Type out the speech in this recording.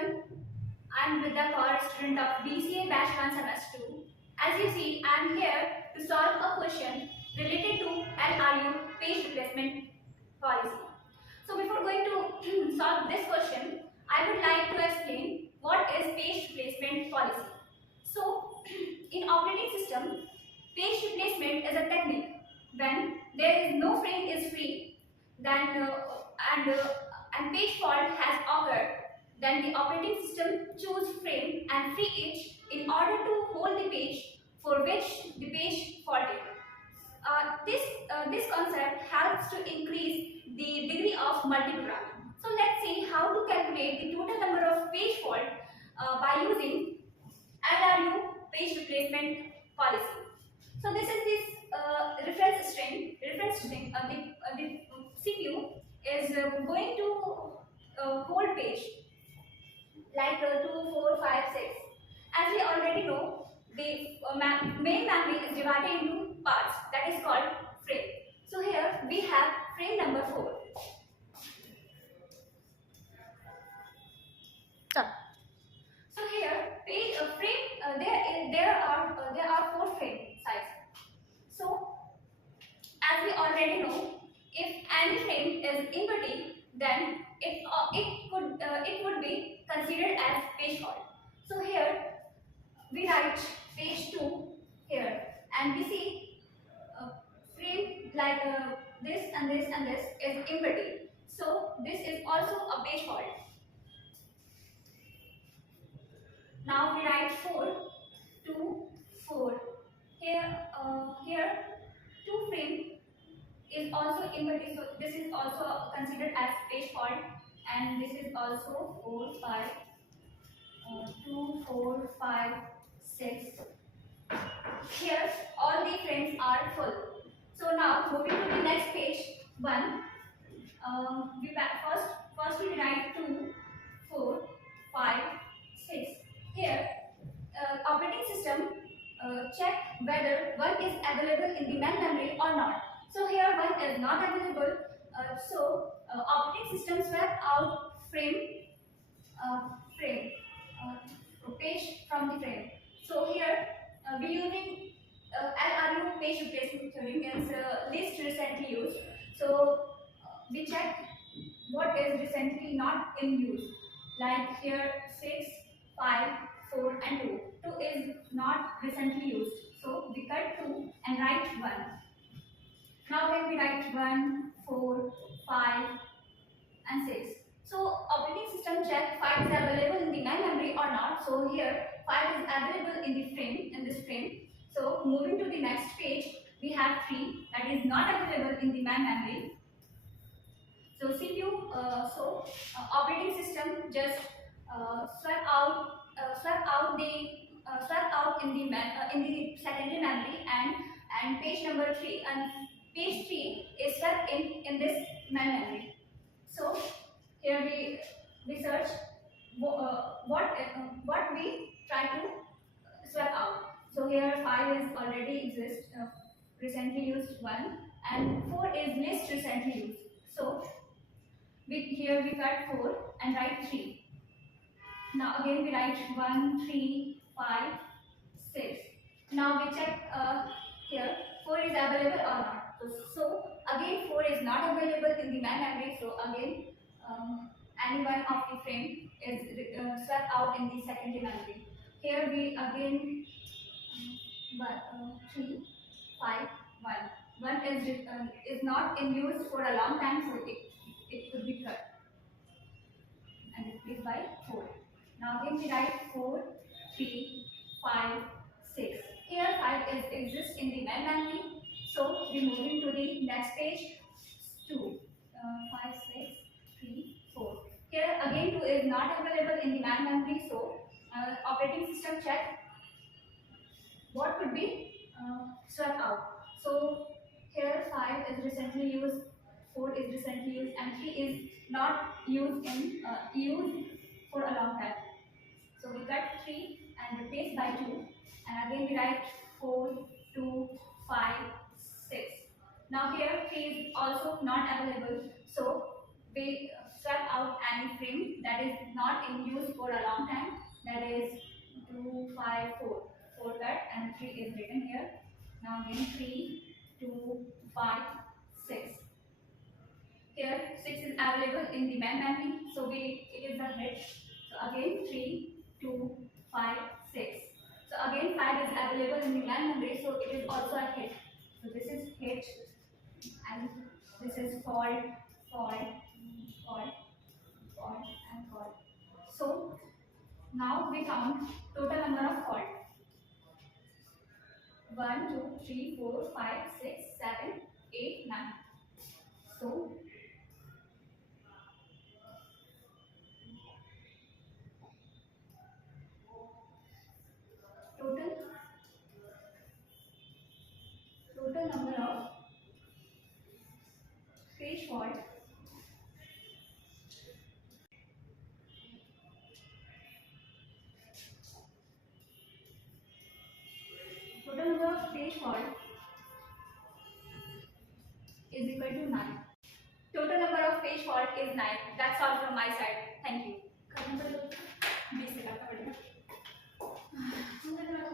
everyone. I'm Vidya, kaur, student of BCA Batch 1 Semester 2. As you see, I'm here to solve a question related to LRU page replacement policy. So before going to solve this question, I would like to explain what is page replacement policy. So in operating system, page replacement is a technique when there is no frame is free, then and page fault has occurred, then the operating system choose frame and free each in order to hold the page for which the page faulted. This concept helps to increase the degree of multi-programming. So let's see how to calculate the total number of page fault by using LRU page replacement policy. So this is this reference string. The CPU is going to hold page like 2, 4, 5, 6. As we already know, the main memory is divided into parts, that is called frame. So here we have frame number 4. So here page frame there are 4 frame sizes. So as we already know, if any frame is inverting, then it would be considered as page fault. So here we write page 2 here, and we see frame like this and this and this is inverting. So this is also a page fault. Now we write 4, 2, 4. Here 2 frame is also inverted, so this is also considered as page fault, and this is also 4, 5, 2, 4, 5, 6. Here all the frames are full. So now moving to the next page 1, first we write 2, 4, 5, 6. Here operating system check whether 1 is available in the main memory or not. So here 1 is not available, so operating system swap out page from the frame. So here we using LRU page replacement theory, means least recently used. So we check what is recently not in use. Like here 6, 5, 4 and 2. 2 is not recently used. So we cut 2 and write 1. Now when we write 1, 4, 5 and 6. So operating system check 5 is available in the main memory or not. So here 5 is available in the frame, in this frame. So moving to the next page, we have 3 that is not available in the main memory. So CPU, operating system just swap out in the secondary memory, and page number 3 and page 3 is swept in this main memory. So here we search what we try to swap out. So here 5 is already recently used 1, and 4 is least recently used. So here we cut 4 and write 3. Now again we write 1, 3, 5, 6. Now we check here 4 is available or not. So again 4 is not available in the main memory. So again any one of the frame is swept out in the secondary memory. Here we again 3, 5, 1. 1 is not in use for a long time, so it could be cut, and it is by 4. Now again we write 4, 3, 5, 6. Here 5 exists in the main memory. So we move into the next page 2, 5, 6, 3, 4. Here again 2 is not available in the main memory. So operating system check what could be swept out. So here 5 is recently used, 4 is recently used, and 3 is not used for a long time. So we cut 3 and replace by 2, and again we write 4, 2, 5, 6. Now here 3 is also not available, so we swap out any frame that is not in use for a long time. That is 2, 5, 4. 4 cut and 3 is written here. Now again 3, 2, 5, 6. Here 6 is available in the main memory, so it is the hit. So again 3, 2, 5, 6. So again 5 is available in the main memory, so it is also a hit. So this is hit and this is fault, fault, fault, fault and fault. So now we count total number of fault. 1, 2, 3, 4, 5, 6, 7, 8, 9. So total number of page fault total number of page fault is equal to 9. Total number of page fault is 9. That's all from my side.